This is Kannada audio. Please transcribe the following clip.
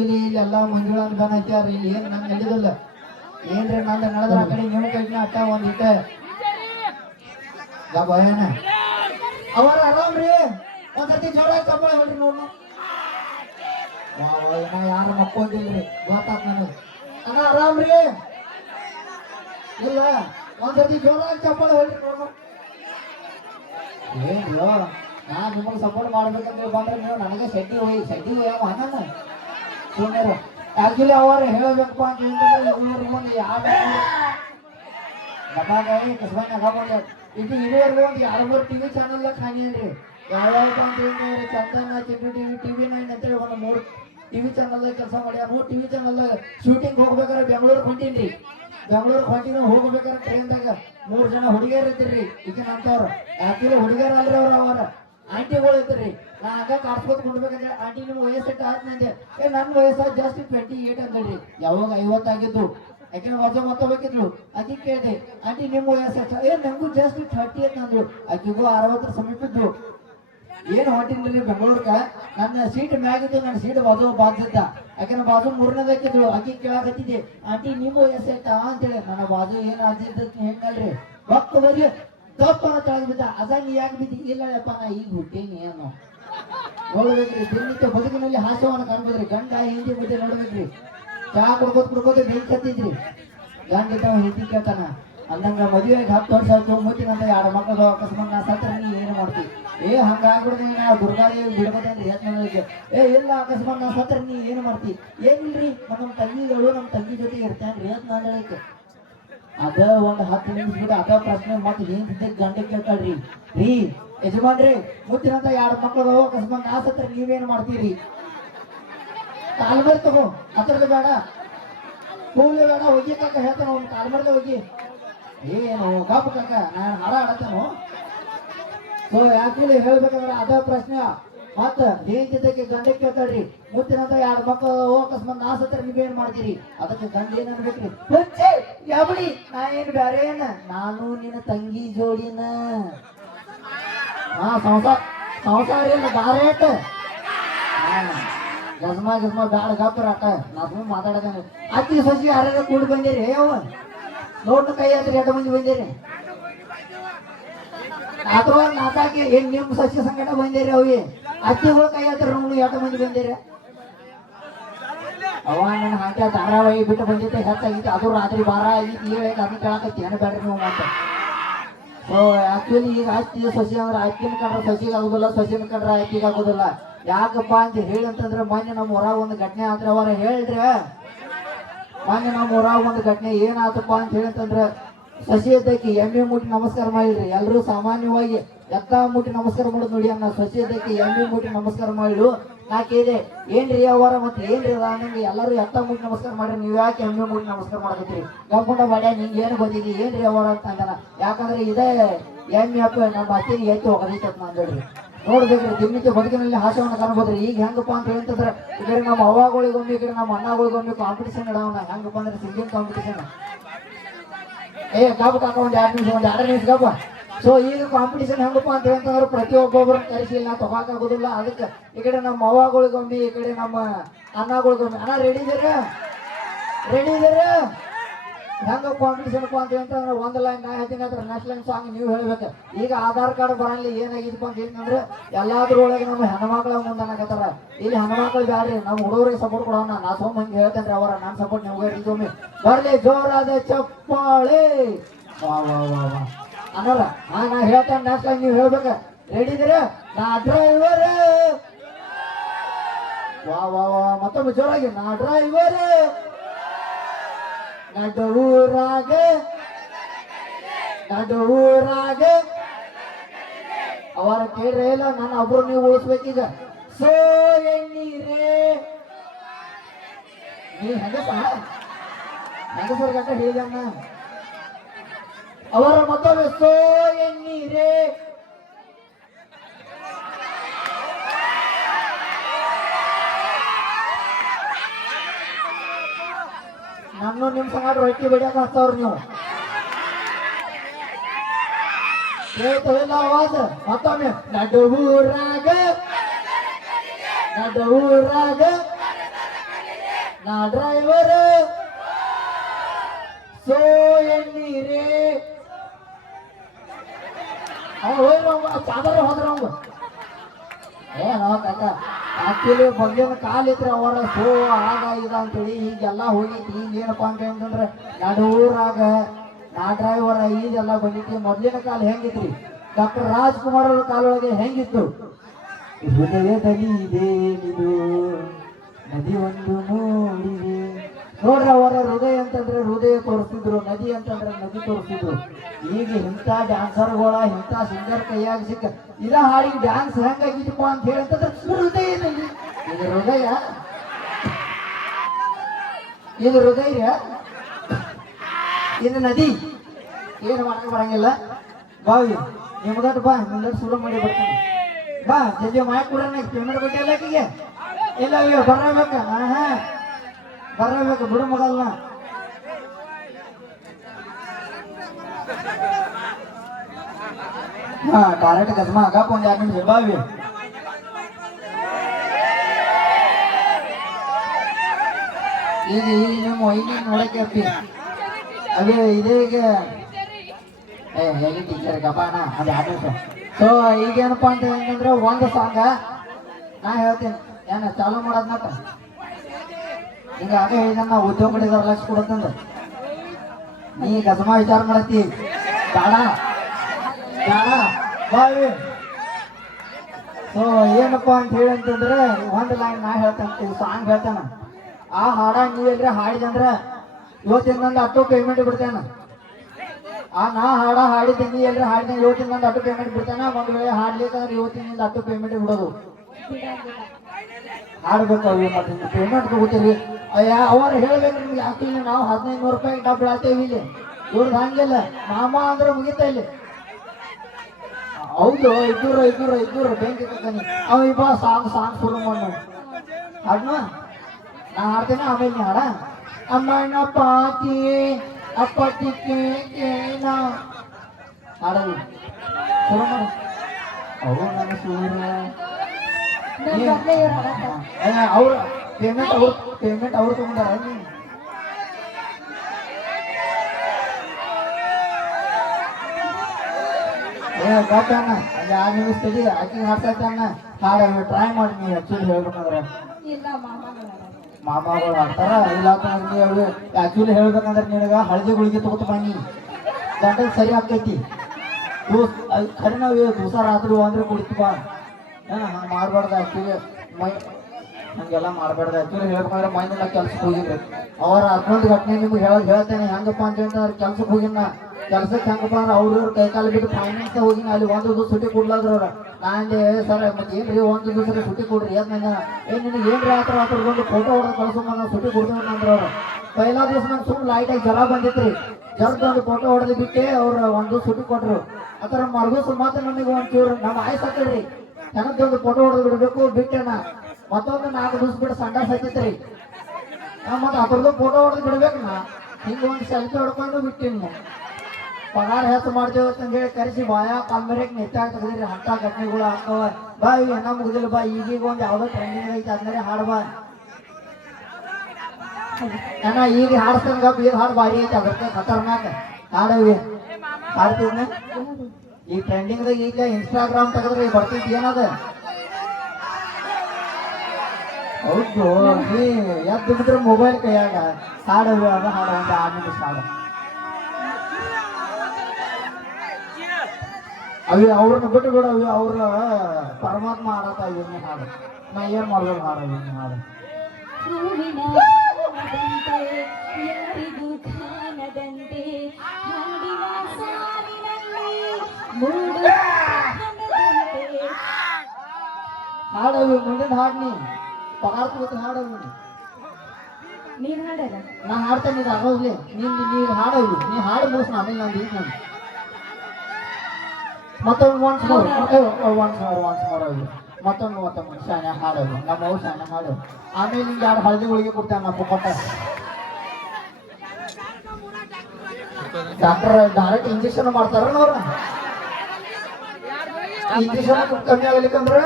ಆಕ್ಚುಲಿ ಇಲ್ಲೆಲ್ಲ ಮಂಜುಳಾ ಅನ್ಬಾನ್ ಹಾಕ್ಯಾರ ಇಲ್ಲಿ ಏನ್ ನಂಗೆ ನಡೆದಿಲ್ಲ ಏನ್ರಿ ನಂದು ನಡೆದ್ರ ಆ ಕಡೆ ನೀವು ಕೈನ ಅಟ್ಟ ಒಂದಿಟ್ಟ ಭಯನ ಅವರ ಆರಾಮ್ರಿ ಒಂದ್ಸತಿ ಜೋರ ಚಪ್ಪಳ ಹೇಳ್ರಿ ನೋಡು ನಾ ಯಾರು ಮಕ್ಕೊಂಡಿಲ್ರಿ ಗೊತ್ತಾತ್ ನನಗೆ ಅಣ್ಣ ಆರಾಮ್ರಿ ಇಲ್ಲ ಒಂದ್ಸತಿ ಜೋರ ಚಪ್ಪಳ ಹೇಳ್ರಿ ನೋಡು ಏನ್ರೋ ನಾ ನಿಮಗೆ ಸಪೋರ್ಟ್ ಮಾಡ್ಬೇಕಂತ ಬಂದ್ರೆ ನೀವು ನನಗೆ ಸಡ್ಡಿ ಒಯ್ಯವ ಅಣ್ಣ ಸುಮ್ಮನೆ ಆಕ್ಚುಲಿ ಅವರು ಹೇಳಬೇಕಪ್ಪ ಅಂತ ಹೇಳಿದ್ರೆ ಇವ್ರ ಮುಂದೆ ಯಾರು ದಬಾಗಿ ಕಸ್ಬಾಗಿ ನಗಾಕೊಂಡೆ ಇದು ಇದುವರೆಗೂ ಒಂದು 2-3 ಟಿವಿ ಚಾನಲ್ ಖಾನಿಯನ್ರಿ ಯಾವ್ಯಾವ ಅಂತ ಹೇಳಿದ್ರೆ ಚಂದನ ಚಿಂಟು ಟಿವಿ 9 ಅಂತೇಳಿ ಒಂದು 3 ಟಿವಿ ಚಾನಲ್ ಕೆಲಸ ಮಾಡ್ಯಾರ ಟಿವಿ ಚಾನಲ್ ಶೂಟಿಂಗ್ ಹೋಗ್ಬೇಕಾದ್ರೆ ಬೆಂಗಳೂರಿಗೆ ಹೊಂಟೀನ್ರಿ ಹೋಗ್ಬೇಕಾದ್ರೆ ಟ್ರೈನ್ದಾಗ 3 ಜನ ಹುಡುಗಿಯರು ಇದ್ರಿ ಈಗಿನ ಅಂತವ್ರು ಆಕ್ಚುಲಿ ಹುಡುಗಿಯರು ಅಲ್ರಿ ಅವರ ಆಂಟಿಗಳು ಇದ್ರಿ ನಾ ಹಂಗ ಕಾಡ್ಸ್ಕೊತ್ ಕೊಡ್ಬೇಕಂದ್ರೆ ಆಂಟಿ ನಿಮ್ಗೆ ವಯಸ್ಸೆಟ್ಟು ಆಯ್ತು ನಂದೆ ನನ್ನ ವಯಸ್ಸು ಜಾಸ್ತಿ 28 ಅಂದ್ರಿ ಯಾವಾಗ 50 ಆಗಿದ್ದು ಯಾಕೆಂದ್ರೆ ಹೊಸ ಮತ್ತಬೇಕಿದ್ಲು ಆಕಿ ಕೇಳಿದೆ ಆಂಟಿ ನಿಮ್ಮ ವಯಸ್ಸು ನಂಗೂ ಜಾಸ್ತಿ 30 ಅಂತ ಅಂದ್ರು ಆಕಿಗೂ 60 ಸಮೀಪಿದ್ದು ಏನು ಹೊಂಟಿನ್ರಿ ಬೆಂಗಳೂರ್ಗ ನನ್ನ ಸೀಟ್ ಮ್ಯಾಗಿದ್ದು ನನ್ನ ಸೀಟ್ ಬಾಜಿದ್ದ ಯಾಕೆಂದ್ರೆ ಬಾಜು 3ನೇದಾಕಿದ್ರು ಆಕಿ ಕೇಳಾಕತ್ತಿದ್ದೆ ಆಂಟಿ ನಿಮ್ಮ ವಯಸ್ಸೆಟ್ಟಾ ಅಂತೇಳಿ ನನ್ನ ಬಾಜು ಏನು ಅಜ್ಜಿದ್ದ ಹೆಂಗಲ್ರಿ ಭಕ್ತ ಬರೀ ತಪ್ಪನ ತಳಗಿದ್ದ ಅದ ನೀ ಯಾಕೆ ಬಿದ್ದಿ ಇಲ್ಲಪ್ಪ ನಾ ಈಗ ಹುಟ್ಟೇನಿ ಏನು ನೋಡ್ಬೇಕ್ರಿ ದಿನನಿತ್ಯ ಬದುಕಿನಲ್ಲಿ ಹಾಸ್ಯವನ್ನು ಕಾಣ್ಬೋದ್ರಿ ಗಂಡ ಹಿಂದಿ ಮಧ್ಯೆ ನೋಡ್ಬೇಕ್ರಿ ಚಾ ಕುಡ್ಕೋತ ಬೆಂಕಿ ಹತ್ತಿದ್ರಿ ಗಂಡ ಇದ್ದಾವ ಹಿಂದಿ ಕೇಳ್ತಾನ ಅಂದಂಗ ಮದುವೆಗೆ 10 ವರ್ಷ ಆಯ್ತು ಮುತ್ತಿನಂತ 2 ಮಕ್ಕಳು ಅಕಸ್ಮಾತ್ ನಾ ಸತ್ರ ನೀ ಏನು ಮಾಡ್ತಿ ಹಂಗಾಗ್ಬಿಡ್ದು ನಾ ದುರ್ಗಾದೇವಿ ಬಿಡ್ಬೇಕಂದ್ರೆ ಯತ್ನಗಳಿಗೆ ಇಲ್ಲ ಅಕಸ್ಮಾತ್ ನಾ ಸತ್ರ ನೀ ಏನು ಮಾಡ್ತಿ ಏನಿಲ್ರಿ ನಮ್ಮ ತಂಗಿ ಜೊತೆ ಇರ್ತೇನ್ರಿ ಯತ್ನ ಅಂದಳಕ್ಕೆ ಅದ ಒಂದ್ 10 ನಿಮಿಷ ಬಿಟ್ಟು ಅದ ಪ್ರಶ್ನೆ ಮತ್ತೆ ಏನ್ ಗಂಡ ಕೇಳ್ತಾಳ್ರಿ ರೀ ಯಜಮಾನ್ರಿ ಮುತ್ತಿನಂತ 2 ಮಕ್ಕಳು ಅಕಸ್ಮಾತ್ ನಾ ಸತ್ರ ನೀವೇನ್ ಮಾಡ್ತೀರಿ ಕಾಲ್ಮರ್ ತಗೋ ಹತ್ರದ ಬೇಡ ಹೂಲೆ ಬೇಡ ಹೋಗಿ ಕಾಕ ಹೇಳ್ತಾನ ಅವ್ನು ಕಾಲ್ಮರ್ಲೆ ಹೋಗಿ ಏನು ಗಾಪ ಕಾಕ ನಾನು ಹಾರ ಆಡತ್ತೇನು ಸೊ ಆಕ್ಚುಲಿ ಹೇಳ್ಬೇಕಂದ್ರೆ ಅದ ಪ್ರಶ್ನೆ ಮತ್ತ ಹೇಗಿದ್ದಕ್ಕೆ ಗಂಡ ಕೇಳ್ತಾಳ್ರಿ ಮುತ್ತಿನಂತ 2 ಮಕ್ಕಳು ಅಕಸ್ಮಾತ್ ನಾ ಸತ್ರ ನೀವೇನ್ ಮಾಡ್ತೀರಿ ಅದಕ್ಕೆ ಗಂಡ ಏನ್ ಅನ್ಬೇಕ್ರಿ ಯಾವಡಿ ನಾ ಏನ್ ಬ್ಯಾರೆ ಏನ ನಾನು ನಿನ್ನ ತಂಗಿ ಜೋಡಿನ ಸಂಸಾರ ಏನ ದಾರೇಟ್ ಗಜ್ಮಾ ಬ್ಯಾಡ ಗಾಪರ ಆಟ ನಾ ಮಾತಾಡದೇನೆ ಅಕ್ಕಿ ಸಸಿ ಯಾರ್ಯಾರ ಕೂಡಿ ಬಂದಿರಿ ಅವ ನೋಡ್ನ ಕೈ ಹತ್ರ 2 ಮಂದಿ ಬಂದಿರಿ ಅಥವಾ ನಾತಾಕಿ ಏನ್ ನಿಮ್ ಸಸಿ ಸಂಗಡ ಬಂದಿರಿ ಅವಿ ಅಕ್ಕಿಗಳು ಕೈ ಹತ್ರ 2 ಮಂದಿ ಬಂದಿರಿ ಅವ ನನ್ನ ಹಾಕಿ ಧಾರಾವಾಹಿ ಬಿಟ್ಟು ಬಂದಿದ್ದೆ ಹೆಚ್ಚಾಗಿತ್ತು ಅದು ರಾತ್ರಿ 12 ಆಗಿತ್ತು ಈಗ ಅದನ್ನ ಕೇಳಾಕತ್ತಿ ಏನು ಬೇಡ್ರಿ ನೀವು ಮಾತ ಸೊ ಆಕ್ಚುಲಿ ಈಗ ಅಕ್ಕಿ ಸಸಿ ಅಂದ್ರೆ ಅಕ್ಕಿನ ಕಂಡ್ರೆ ಸಸಿಗೆ ಆಗೋದಿಲ್ಲ ಸಸಿನ ಕಂಡ್ರೆ ಅಕ್ಕಿಗೆ ಆಗೋದಿಲ್ಲ ಯಾಕಪ್ಪ ಅಂತ ಹೇಳಿ ಅಂತಂದ್ರೆ ಮೊನ್ನೆ ನಮ್ಮ ಹೊರಗ ಒಂದು ಘಟನೆ ಆದ್ರೆ ಅವರ ಹೇಳ್ರಿ ಮೊನ್ನೆ ನಮ್ಮ ಹೊರಗ ಒಂದು ಘಟನೆ ಏನಾತಪ್ಪ ಅಂತ ಹೇಳಿ ಅಂತಂದ್ರೆ ಸಸಿ ಇದ್ದಕ್ಕೆ ಎಮ್ಮೆ ಮುಟ್ಟಿ ನಮಸ್ಕಾರ ಮಾಡಿಲ್ರಿ ಎಲ್ಲರೂ ಸಾಮಾನ್ಯವಾಗಿ ಎತ್ತ ಮುಟ್ಟಿ ನಮಸ್ಕಾರ ಮಾಡೋದು ನೋಡಿ ಅನ್ನ ಸಸಿ ಇದ್ದಕ್ಕೆ ಎಮ್ಮೆ ಮುಟ್ಟಿ ನಮಸ್ಕಾರ ಮಾಡಿಡು ನಾ ಕೇಳಿದೆ ಏನ್ರಿ ಅವರ ಮತ್ತೆ ಏನ್ರಿ ನಂಗೆ ಎಲ್ಲರೂ ಎತ್ತ ಮುಟ್ಟಿ ನಮಸ್ಕಾರ ಮಾಡ್ರಿ ನೀವು ಯಾಕೆ ಎಮ್ಮೆ ಮುಟ್ಟಿ ನಮಸ್ಕಾರ ಮಾಡಕತ್ರಿ ಗಂಪುಂಡ ಬಾಡ್ಯ ನಿಂಗೆ ಏನು ಬಂದಿದ್ದಿ ಏನ್ರಿ ಅವರ ಅಂತ ಅಂದಾನ ಯಾಕಂದ್ರೆ ಇದೇ ಎಮ್ಮೆ ಅಪ್ಪ ನಮ್ಮ ಅತ್ತಿಗೆ ಎತ್ತಿ ಹೋಗದೈತೆ ಮಾತಾಡ್ರಿ ನೋಡ್ಬೇಕ್ರಿ ದಿನನಿತ್ಯ ಬದುಕಿನಲ್ಲಿ ಹಾಸ್ಯವನ್ನು ಕಾಣ್ಬೋದ್ರಿ ಈಗ ಹೆಂಗಪ್ಪ ಅಂತ ಹೇಳಿದ್ರೆ ಈ ಕಡೆ ನಮ್ಮ ಅವ್ವಗಳಿಗೊಮ್ಮೆ ಈ ಕಡೆ ನಮ್ಮ ಅಣ್ಣಗಳಿಗೊಮ್ಮೆ ಕಾಂಪಿಟೇಷನ್ ಇಡವನ ಹೆಂಗಪ್ಪ ಅಂದ್ರೆ ಸಿಂಗಿಂಗ್ ಕಾಂಪಿಟೇಷನ್ ಕಾಬು ಕಾಕ ಒಂದು 2 ನಿಮಿಷ ಕಾಪ ಸೊ ಈಗ ಕಾಂಪಿಟೇಷನ್ ಹೆಂಗಪ್ಪ ಅಂತ ಹೇಳ್ತಂದ್ರೆ ಪ್ರತಿಯೊಬ್ಬೊಬ್ಬರನ್ನ ಕರೆಸಿ ನಾ ತಗೋಕಾಗೋದಿಲ್ಲ ಅದಕ್ಕೆ ಈ ಕಡೆ ನಮ್ಮ ಅವ್ವಗಳಿಗೊಮ್ಮೆ ಈ ಕಡೆ ನಮ್ಮ ಅಣ್ಣಗಳಿಗೊಮ್ಮೆ ಅಣ್ಣ ರೆಡಿ ಇದೀರ ಹೆಂಗ ಕಾಂಪಿಟೇಷನ್ ಅಂತ ಹೇಳ್ತಂದ್ರೆ 1 ಲೈನ್ ನಾ ಹೇಳ್ತೀನಿ ಅಂದ್ರೆ ನೆಕ್ಸ್ಟ್ ಲೈನ್ ಸಾಂಗ್ ನೀವು ಹೇಳ್ಬೇಕು ಈಗ ಆಧಾರ್ ಕಾರ್ಡ್ ಬರಲಿ ಏನಾಗಿದಪ್ಪ ಅಂತ ಹೇಳ್ತಂದ್ರೆ ಎಲ್ಲಾದ್ರೊಳಗೆ ನಮ್ಮ ಹೆಣ್ಮಕ್ಳ ಮುಂದನಾಗತ್ತಾರ ಇಲ್ಲಿ ಹೆಣ್ಮಕ್ಳು ಬ್ಯಾಡ್ರಿ ನಮ್ಮ ಹುಡುಗರಿಗೆ ಸಪೋರ್ಟ್ ಕೊಡೋಣ ನಾ ಸೋಮ್ ಹಂಗೆ ಹೇಳ್ತೇನ್ರಿ ಅವರ ನಾನು ಸಪೋರ್ಟ್ ನಿಮ್ಗೆ ಬರ್ಲಿ ಜೋರಾದ ಚಪ್ಪಾಳೆ ವಾ ವಾ ವಾ ವಾ ಅನ್ನೋರ ನಾ ಹೇಳ್ತೇನೆ ನೆಕ್ಸ್ಟ್ ಲೈನ್ ನೀವು ಹೇಳ್ಬೇಕು ರೆಡಿ ಇದೀರ ನಾ ಡ್ರೈವರ್ ವಾ ವಾ ವಾ ಮತ್ತೊಮ್ಮೆ ಜೋರಾಗಿ ನಾ ಡ್ರೈವರ್ ನಡುವೂರಾಗ ಅವರ ಕೇಳ್ರೆ ಇಲ್ಲ ನಾನು ಒಬ್ರು ನೀವು ಉಳಿಸ್ಬೇಕೀಗ ಸೋ ಎಣ್ಣೀರೇ ನೀ ಹೆಂಗಸರ ಗಂಟ ಹೇಳಿದಣ್ಣ ಅವರ ಮತ್ತೊಮ್ಮೆ ಸೋ ಎಣ್ಣೀರೇ ನಾನು ನಿಮ್ ಸಂಗಡ ರೊಟ್ಟಿ ಬಿಡಕ್ ಹತ್ತವ್ರ ನೀವು ಕೇಳ್ತವಿಲ್ಲ ಆವಾಜ ಮತ್ತೊಮ್ಮೆ ನಡುವೂರಾಗ ನಾ ಡ್ರೈವರ್ ಸೋ ಎನ್ನೀರೇ ಅವ ಹೋಯ್ರವ ಚಾದರ ಹೋದ್ರವ ಏನೋ ಕಕ್ಕ ಆಕ್ಚುಲಿ ಬಂದಿನ ಕಾಲಿದ್ರೆ ಅವರ ಸೋ ಆಗ ಇದ ಅಂತೇಳಿ ಈಗೆಲ್ಲ ಹೋಗೈತಿ ಈಗ ಏನಪ್ಪಾ ಅಂತಂದ್ರೆ ನಡೂರಾಗ ನಾ ಡ್ರೈವರ್ ಈಗೆಲ್ಲ ಬಂದಿತ್ತು ಮೊದ್ಲಿನ ಕಾಲ ಹೆಂಗಿತ್ರಿ ಡಾಕ್ಟರ್ ರಾಜ್ಕುಮಾರ್ ಅವ್ರ ಕಾಲೊಳಗೆ ಹೆಂಗಿತ್ತು ಹೃದಯದಲ್ಲಿ ಇದೆ ಇದು ನದಿ ಒಂದು ನೋಡಿದೆ ನೋಡ್ರಿ ಅವರ ಹೃದಯ ಅಂತಂದ್ರೆ ಹೃದಯ ತೋರಿಸ್ತಿದ್ರು ನದಿ ಅಂತಂದ್ರೆ ನದಿ ತೋರಿಸ್ತಿದ್ರು ಈಗ ಇಂಥ ಡ್ಯಾನ್ಸರ್ಗಳ ಇಂಥ ಸಿಂಗರ್ ಕೈಯಾಗಿ ಸಿಕ್ಕ ಇದ ಹಾಡಿಗೆ ಡ್ಯಾನ್ಸ್ ಹೆಂಗಾಗಿದ್ದಪ್ಪ ಅಂತ ಹೇಳಂತಂದ್ರೆ ಹೃದಯದಲ್ಲಿ ಇದು ಹೃದಯ ಇದು ಹೃದಯ ಇದು ನದಿ ಏನು ಮಾಡಕ್ ಬರಂಗಿಲ್ಲ ಬಾವಿ ನಿಮ್ದಟ್ ಬಾ ನಿಮ್ದಟ್ ಶುರು ಮಾಡಿ ಬರ್ತೀನಿ ಬಾ ಜಲ್ದಿ ಮಾಡಿ ಕೊಡೋಣ ಪೇಮೆಂಟ್ ಕೊಟ್ಟಿಲ್ಲ ಆಕಿಗೆ ಇಲ್ಲ ಅಯ್ಯೋ ಬರಬೇಕ ಹಾ ಬರಬೇಕು ಬಿಡು ಮಗಲ್ನ ಹಾ ಡೈರೆಕ್ಟ್ ಗಜಮಾ ಹಾಕಪ್ಪ ಒಂದು 2 ನಿಮಿಷ ಬಾವಿ ಈಗ ನಿಮ್ಮ ಈಗ ನೋಡಕ್ಕೆ ಅದೇ ಇದೇ ಈಗ ಹೇಳಿ ಟೀಚರ್ ಗಪಾನ ಅದು 2 ನಿಮಿಷ ಸೊ ಈಗೇನಪ್ಪ ಅಂತ ಏನಂದ್ರೆ ಒಂದು ಸಾಂಗ ನಾ ಹೇಳ್ತೀನಿ ಏನ ಚಾಲು ಮಾಡೋದ್ನಟ ಈಗ ಅದೇ ಹೇಳಿದ ಉದ್ಯೋಗ ಮಾಡಿದಾರ ಲಕ್ಷ ಕೊಡತ್ತಂದ ನೀ ಗಜಮಾ ವಿಚಾರ ಮಾಡತ್ತಿ ಬೇಡ ಬೇಡ ಬಾವಿ ಸೊ ಏನಪ್ಪಾ ಅಂತ ಹೇಳಿ ಅಂತಂದ್ರೆ ಒಂದು ಲೈನ್ ನಾ ಹೇಳ್ತೇನೆ ಸಾಂಗ್ ಹೇಳ್ತಾನ ಆ ಹಾಡ ನೀವೆಲ್ರಿ ಹಾಡಿದಂದ್ರೆ ಇವತ್ತಿನ ನಂದು ಅಟ್ಟು ಪೇಮೆಂಟ್ ಬಿಡ್ತೇನೆ ಆ ನಾ ಹಾಡ ಹಾಡಿದ್ದೆ ನೀ ಎಲ್ರಿ ಹಾಡಿದ ಇವತ್ತಿನ ನಂದು ಅಟ್ಟು ಪೇಮೆಂಟ್ ಬಿಡ್ತೇನೆ ಒಂದು ವೇಳೆ ಹಾಡ್ಲಿಕ್ಕಂದ್ರೆ ಇವತ್ತಿನ ಅಟ್ಟು ಪೇಮೆಂಟ್ ಬಿಡೋದು ಹಾಡ್ಬೇಕು ಅವು ಮತ್ತೆ ಪೇಮೆಂಟ್ ತಗೋತೀರಿ ಅಯ್ಯ ಅವ್ರು ಹೇಳ್ಬೇಕು ನಿಮ್ಗೆ ಯಾಕೆ ಇಲ್ಲಿ ನಾವು 1500 ರೂಪಾಯಿ ಡಬ್ಬು ಹಾಕ್ತೇವಿ ಇಲ್ಲಿ ಇವ್ರದ್ದು ಹಂಗಿಲ್ಲ ಮಾಮ ಅಂದ್ರೆ ಮುಗಿತಾ ಇಲ್ಲಿ ಹೌದು ಇದ್ದೂರು ಬೆಂಕಿ ಕಕ್ಕನಿ ಅವ ಇಬ್ಬ ಸಾಂಗ್ ಶುರು ಮಾಡು ಹಾಡ್ನ ನಾ ಹಾಡ್ತೇನೆ ಆಮೇಲೆ ನೀ ಹಾಡ ಅಮ್ಮಣ್ಣ ಪಾತಿ ಅಪ್ಪಟಿಕೆ ಹಾಡೋದು ಶುರು ಮಾಡು ಅವು ನನ್ನ ಸೂರ್ಯ ಅವ್ರ ಪೇಮೆಂಟ್ ಅವ್ರು ತಗೊಂಡಾರ ಗೊತ್ತಣ್ಣ ಅದು 2 ನಿಮಿಷ ತಡಿ ಆಕಿಗೆ ಹಾಡ್ತಾನ ಹಾಡ ಟ್ರೈ ಮಾಡಿ ನೀವು ಆಕ್ಚುಲಿ ಹೇಳ್ಬೇಕಂದ್ರೆ ಮಾಮಗಳು ಹಾಡ್ತಾರ ಇಲ್ಲ ನೀವು ಆಕ್ಚುಲಿ ಹೇಳ್ಬೇಕಂದ್ರೆ ನಿನಗ ಹಳದಿ ಗುಳಿಗೆ ತಗೋತ ಬನ್ನಿ ಗಂಟೆ ಸರಿ ಆಗ್ತೈತಿ ಖರೆ ನಾವು ದಿವಸ ರಾತ್ರಿ ಅಂದ್ರೆ ಕುಡಿತೀವ ಏನ ಹಂಗೆ ಮಾಡಬಾರ್ದು ಆಕ್ಚುಲಿ ಮೈ ಹಂಗೆಲ್ಲ ಮಾಡಬಾರ್ದು ಆಕ್ಚುಲಿ ಹೇಳ್ಬೇಕಂದ್ರೆ ಮೈನೆಲ್ಲ ಕೆಲ್ಸಕ್ಕೆ ಹೋಗಿದ್ರಿ ಅವ್ರ 11 ಘಟನೆ ನಿಮ್ಗೆ ಹೇಳ್ತೇನೆ ಹೆಂಗಪ್ಪ ಅಂತಂದ್ರೆ ಕೆಲ್ಸಕ್ಕೆ ಹೋಗಿನ ಕೆಲ್ಸಕ್ಕೆ ಹೆಂಗಪ್ಪ ಅಂದ್ರೆ ಅವ್ರವ್ರ ಕೈಕಾಲು ಬಿಟ್ಟು ಫೈನಾನ್ಸ್ ಹೋಗಿನ ಅಲ್ಲಿ 1 ದಿವಸ ಸುಟ್ಟಿ ಕೊಡ್ಲಾದ್ರ ಅವ್ರ ನಾನೇ ಸರ್ ಮತ್ತೆ ಏನ್ರಿ 1 ದಿವಸ ಸುಟ್ಟಿ ಕೊಡ್ರಿ ನಿನಗೆ ಏನ್ರಿ ಆತರಗೊಂಡು ಫೋಟೋ ಹೊಡೆದು ಕಳ್ಸೋಣ ಸುಟ್ಟಿ ಕೊಡ್ತೇವೆ ಅಂದ್ರೆ ಅವ್ರು ಪೈಲಾ ದಿವಸ ನಂಗೆ ಸುಮ್ಮನೆ ಲೈಟಾಗಿ ಜಲ ಬಂದಿತ್ರಿ ಜಲ್ದೊಂದು ಫೋಟೋ ಹೊಡೆದು ಬಿಟ್ಟೆ ಅವ್ರು 1 ದಿವಸ ಸುಟ್ಟಿ ಕೊಟ್ರು ಆ ಥರ ಮರುದಿವ್ಸ ಮಾತ್ರ ನನಗೆ ಒಂಚೂರು ನಮ್ಮ ಆಯ್ತು ಹಾಕಿದ್ರಿ ನನಗೊಂದು ಫೋಟೋ ಹೊಡೆದು ಬಿಡ್ಬೇಕು ಬಿಟ್ಟೆನ ಮತ್ತೊಂದು 4 ದಿವಸ ಬಿಟ್ಟು ಸಂಡಾಸ್ ಹತ್ತಿತ್ರಿ ಮತ್ತೆ ಅದ್ರದ್ದು ಫೋಟೋ ಹೊಡೆದು ಬಿಡ್ಬೇಕು ನಾ ಹಿಂಗೆ ಒಂದು ಸೆಲ್ಫಿ ಹೊಡ್ಕೊಂಡು ಬಿಟ್ಟಿನಿ ಪಗಾರ ಹೆಚ್ಚು ಮಾಡ್ತೇವೆ ಅಂತ ಹೇಳಿ ಕರೆಸಿ ಬಾಯ ಕಾಲ್ಮರ್ಯಾಗ ನೆತ್ತಾಗ ತೆಗೆದ್ರಿ ಅಂಥ ಘಟನೆಗಳು ಆಗ್ತಾವ ಬಾ ಈಗ ಏನ ಮುಗಿದಿಲ್ಲ ಬಾ ಈಗೀಗ ಒಂದು ಯಾವುದೋ ಟ್ರೆಂಡಿಂಗ್ ಐತೆ ಅದನ್ನೇ ಹಾಡು ಬಾ ಏನ ಈಗ ಹಾಡ್ಸ್ತಂಗ ಈಗ ಹಾಡು ಭಾರಿ ಐತೆ ಅದಕ್ಕೆ ಖತರ್ನಾಕ್ ಹಾಡವಿ ಹಾಡ್ತಿದ್ನ ಈ ಟ್ರೆಂಡಿಂಗ್ದಾಗ ಈಗ ಇನ್ಸ್ಟಾಗ್ರಾಮ್ ತೆಗೆದ್ರೆ ಬರ್ತೈತಿ ಏನದ ಹೌದು ನೀ ಎದ್ದು ಬಿಟ್ರೆ ಮೊಬೈಲ್ ಕೈಯಾಗ ಹಾಡವಿ ಅದ ಹಾಡ ಒಂದು 6 ನಿಮಿಷ ಹಾಡು ಅವಿ ಅವ್ರನ್ನ ಬಿಟ್ಟು ಬಿಡ ಅವಿ ಅವ್ರ ಪರಮಾತ್ಮ ಆಡತ್ತ ಇವನ್ನ ಹಾಡು ನಾ ಏನ್ ಮಾಡ್ಬೇಕು ಹಾಡು ಇವನ್ನ ಹಾಡು ಹಾಡವಿ ಮುಂದಿನ ಹಾಡು ನೀ ಪಗಾರ ತಗೋತ ಹಾಡವಿ ನೀನ್ ಹಾಡಲ್ಲ ನಾ ಹಾಡ್ತೇನೆ ಇದು ಆಗೋದ್ಲಿ ನೀನು ಹಾಡವಿ ನೀ ಹಾಡು ಮುಗಿಸ್ ಆಮೇಲೆ ನಾನು ಈಗ ನಾನು ಮತ್ತೊಂದು ಒನ್ಸ್ ಮೋರ್ ಅವಿ ಮತ್ತೊಂದು ಶಾನೆ ಹಾಡೋದು ನಮ್ಮ ಅವ್ರು ಶಾನೆ ಹಾಡು ಆಮೇಲೆ ನಿಂಗೆ 2 ಹಳದಿ ಗುಳಿಗೆ ಕೊಡ್ತೇನೆ ನಾ ಕೊಟ್ಟ ಡಾಕ್ಟರ್ ಡೈರೆಕ್ಟ್ ಇಂಜೆಕ್ಷನ್ ಮಾಡ್ತಾರ ಅವ್ರ ಇಂಜೆಕ್ಷನ್ ಕಮ್ಮಿ ಆಗಲಿಕ್ಕಂದ್ರೆ